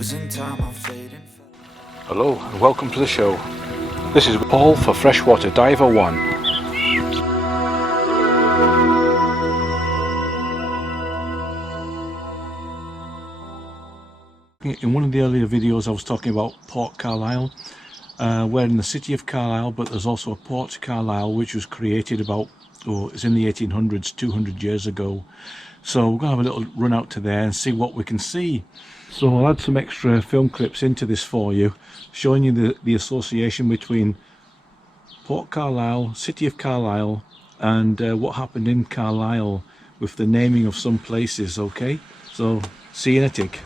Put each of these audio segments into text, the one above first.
Losing time, I'm fading. Hello and welcome to the show. This is Paul for Freshwater Diver 1. In one of the earlier videos I was talking about Port Carlisle. We're in the city of Carlisle, but there's also a Port Carlisle which was created it's in the 1800s, 200 years ago. So we're going to have a little run out to there and see what we can see. So I'll add some extra film clips into this for you, showing you the association between Port Carlisle, city of Carlisle, and what happened in Carlisle with the naming of some places, okay? So see you in a tick.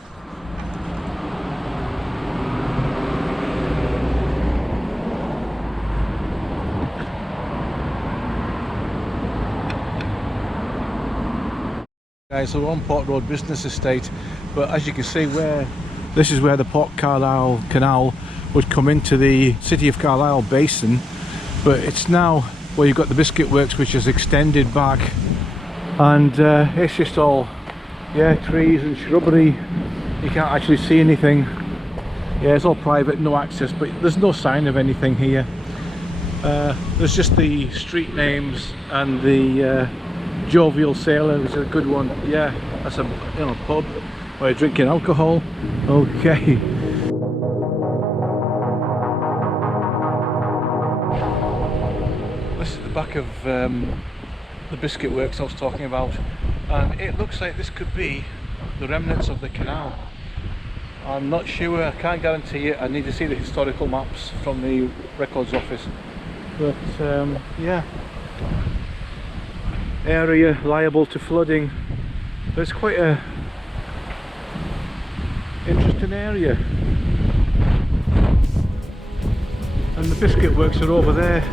Guys, so we're on Port Road Business Estate, but as you can see, this is where the Port Carlisle Canal would come into the city of Carlisle basin, but it's now where you've got the Biscuit Works, which is extended back, and it's just all trees and shrubbery. You can't actually see anything. Yeah, it's all private, no access, but there's no sign of anything here. There's just the street names and the Jovial Sailor is a good one. Yeah, that's a pub where you're drinking alcohol. Okay. This is the back of the Biscuit Works I was talking about, and it looks like this could be the remnants of the canal. I'm not sure, I can't guarantee it. I need to see the historical maps from the Records Office, but yeah, area liable to flooding. It's quite a interesting area, and the Biscuit Works are over there.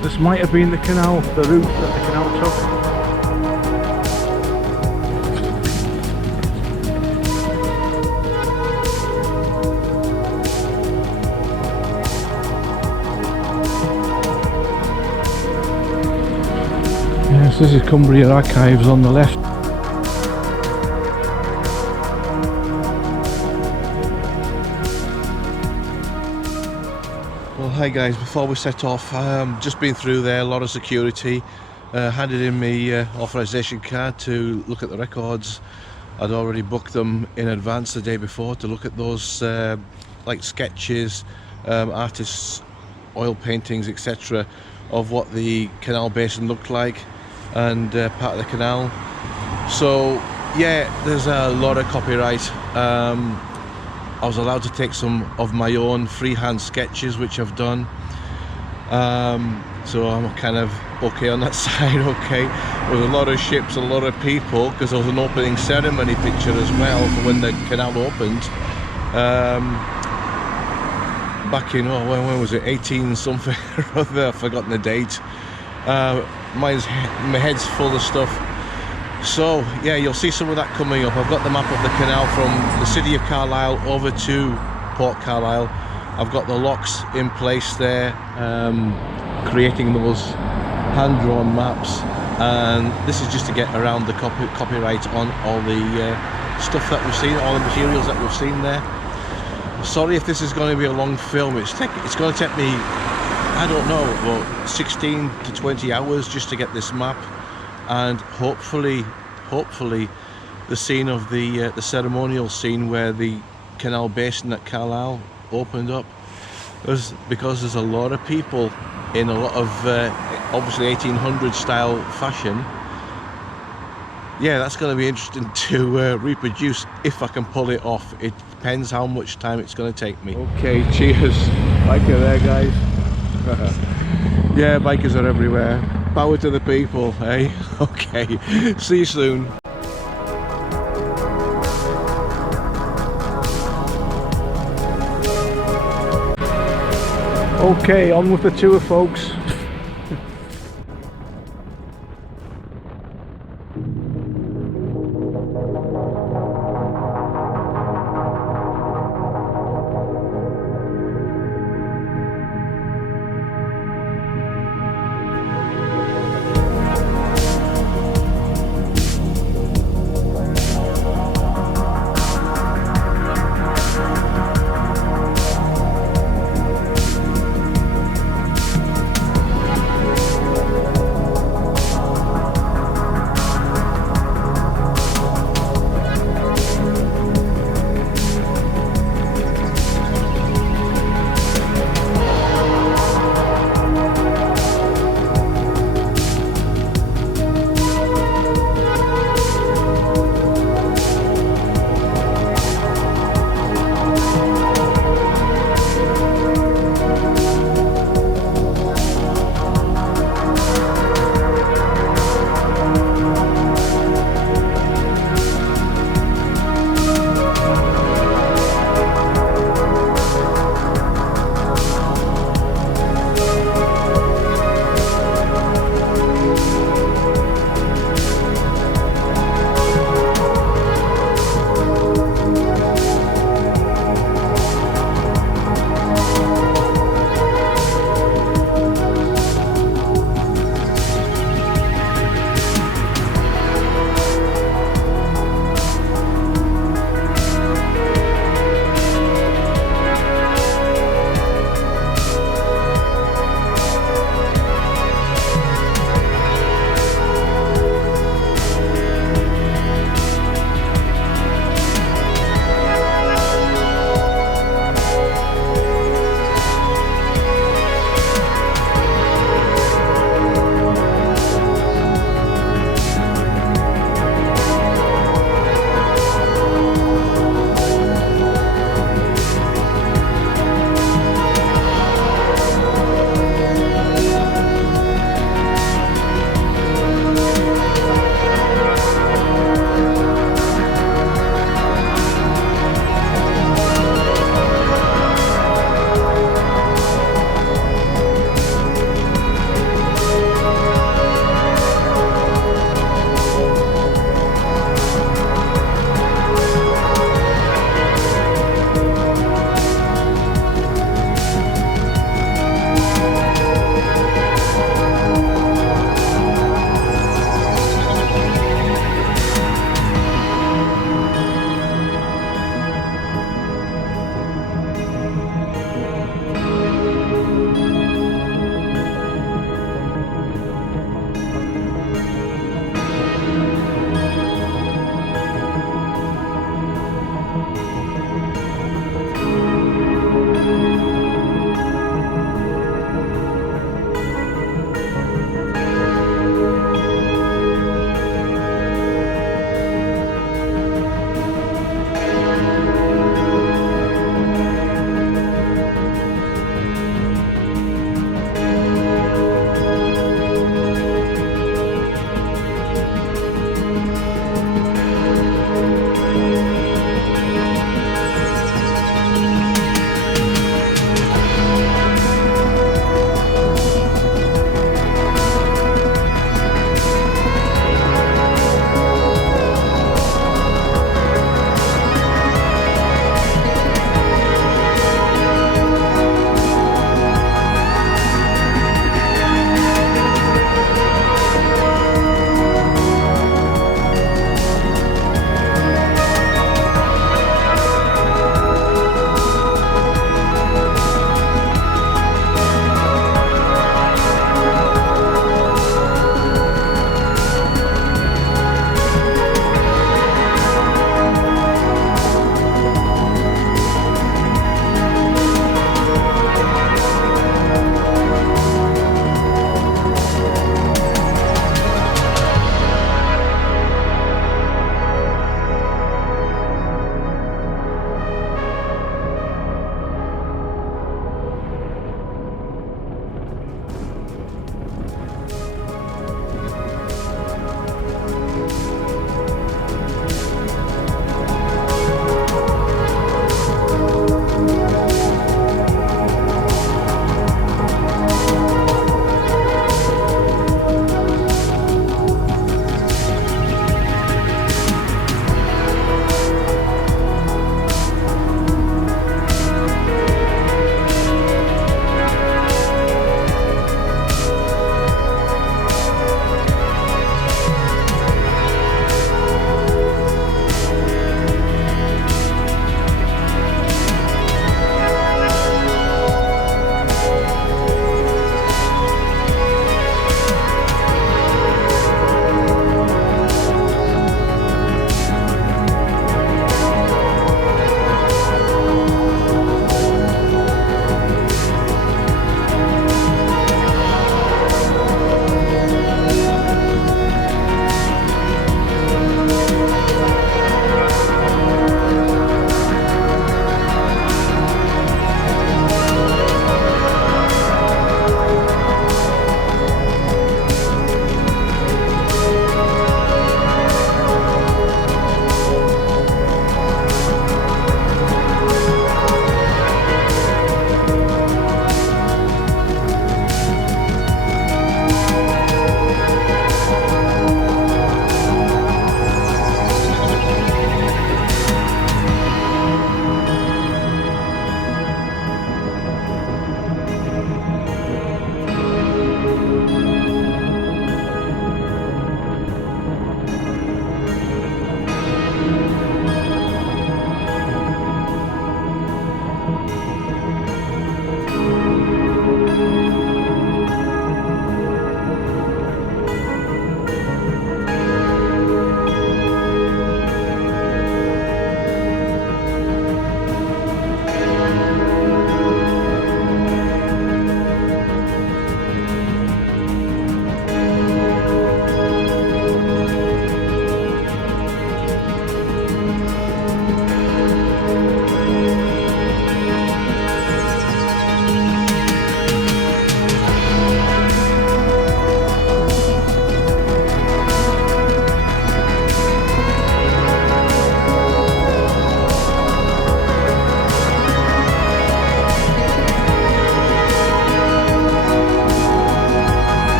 This might have been the canal, the route that the canal took. Yes, this is Cumbria Archives on the left. Well, hi guys, before we set off, just been through there, a lot of security, handed in my authorization card to look at the records. I'd already booked them in advance the day before to look at those like sketches, artists, oil paintings, etc. of what the canal basin looked like, and part of the canal. So yeah, there's a lot of copyright. I was allowed to take some of my own freehand sketches, which I've done. So I'm kind of okay on that side. Okay, there was a lot of ships, a lot of people, because there was an opening ceremony picture as well for when the canal opened. Back in, when was it, 18 something or other, I've forgotten the date. My head's full of stuff. So yeah, you'll see some of that coming up. I've got the map of the canal from the city of Carlisle over to Port Carlisle. I've got the locks in place there, creating those hand-drawn maps, and this is just to get around the copyright on all the stuff that we've seen, all the materials that we've seen there. Sorry if this is going to be a long film. It's going to take me, I don't know, about 16 to 20 hours just to get this map, and hopefully the scene of the ceremonial scene where the canal basin at Carlisle opened up, because there's a lot of people in a lot of obviously 1800 style fashion. Yeah, that's going to be interesting to reproduce if I can pull it off. It depends how much time it's going to take me. Okay, cheers. Biker there, guys. Yeah, bikers are everywhere. Power to the people, eh? Okay, see you soon. Okay, on with the tour, folks.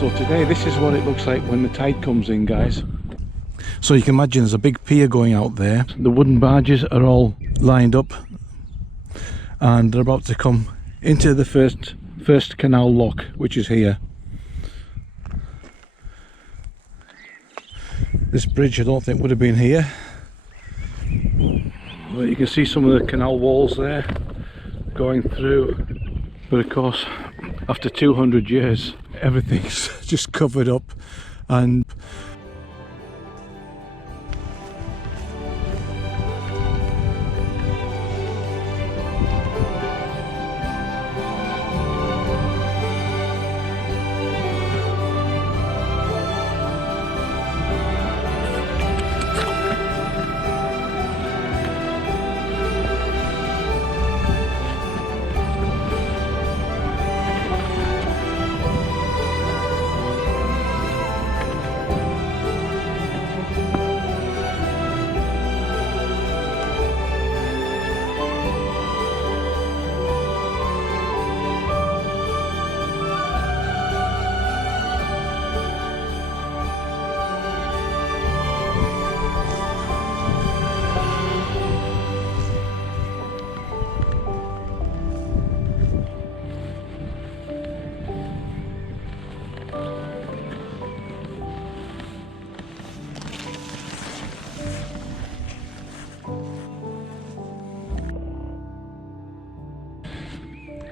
So today this is what it looks like when the tide comes in, guys. So you can imagine there's a big pier going out there. The wooden barges are all lined up and they're about to come into the first canal lock, which is here. This bridge I don't think would have been here, but you can see some of the canal walls there going through. But of course, after 200 years, everything's just covered up and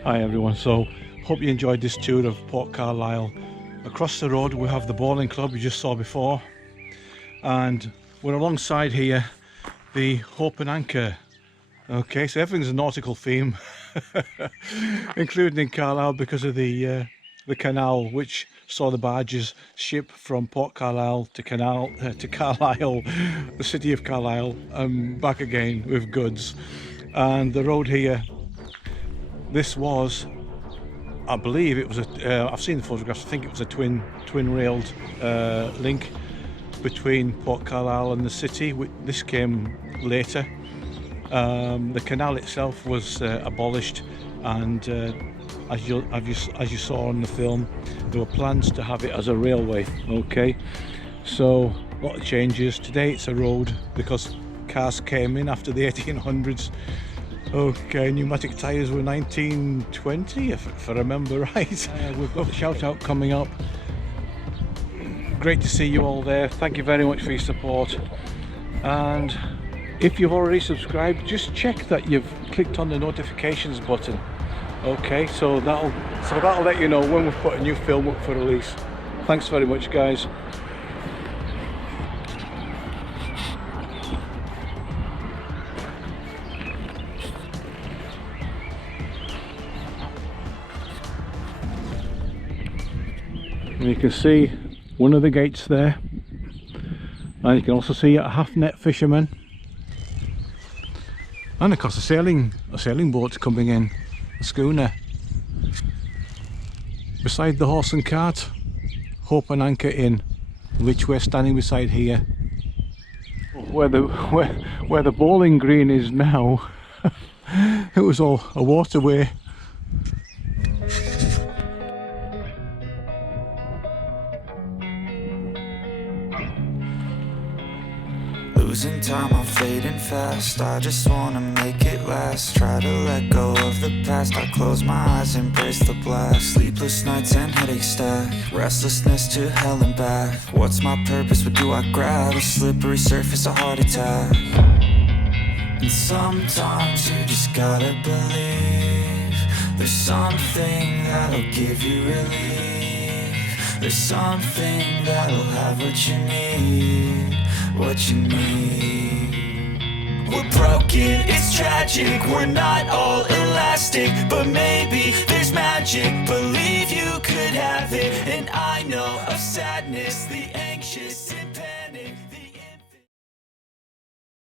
Hi everyone, so hope you enjoyed this tour of Port Carlisle. Across the road we have the bowling club you just saw before, and we're alongside here the Hope and Anchor. Okay, so everything's a nautical theme including in Carlisle because of the canal which saw the barges ship from Port Carlisle to Carlisle, the city of Carlisle, and back again with goods. And the road here, this was, I believe it was I've seen the photographs, I think it was a twin railed link between Port Carlisle and the city. This came later. The canal itself was abolished, and as you saw in the film, there were plans to have it as a railway. Okay, so a lot of changes. Today it's a road because cars came in after the 1800s. Okay, pneumatic tyres were 1920 if I remember right. We've got the shout out coming up. Great to see you all there. Thank you very much for your support, and if you've already subscribed, just check that you've clicked on the notifications button. Okay, so that'll let you know when we've put a new film up for release. Thanks very much, guys. And you can see one of the gates there, and you can also see a half net fisherman, and of course a sailing boat coming in, a schooner. Beside the horse and cart, Hope and Anchor Inn, which we're standing beside here. Where the bowling green is now, it was all a waterway. Losing time, I'm fading fast. I just wanna make it last. Try to let go of the past. I close my eyes, embrace the blast. Sleepless nights and headache stack. Restlessness to hell and back. What's my purpose? What do I grab? A slippery surface, a heart attack. And sometimes you just gotta believe there's something that'll give you relief. There's something that'll have what you need. What you need. We're broken, it's tragic. We're not all elastic, but maybe there's magic. Believe you could have it, and I know of sadness the end.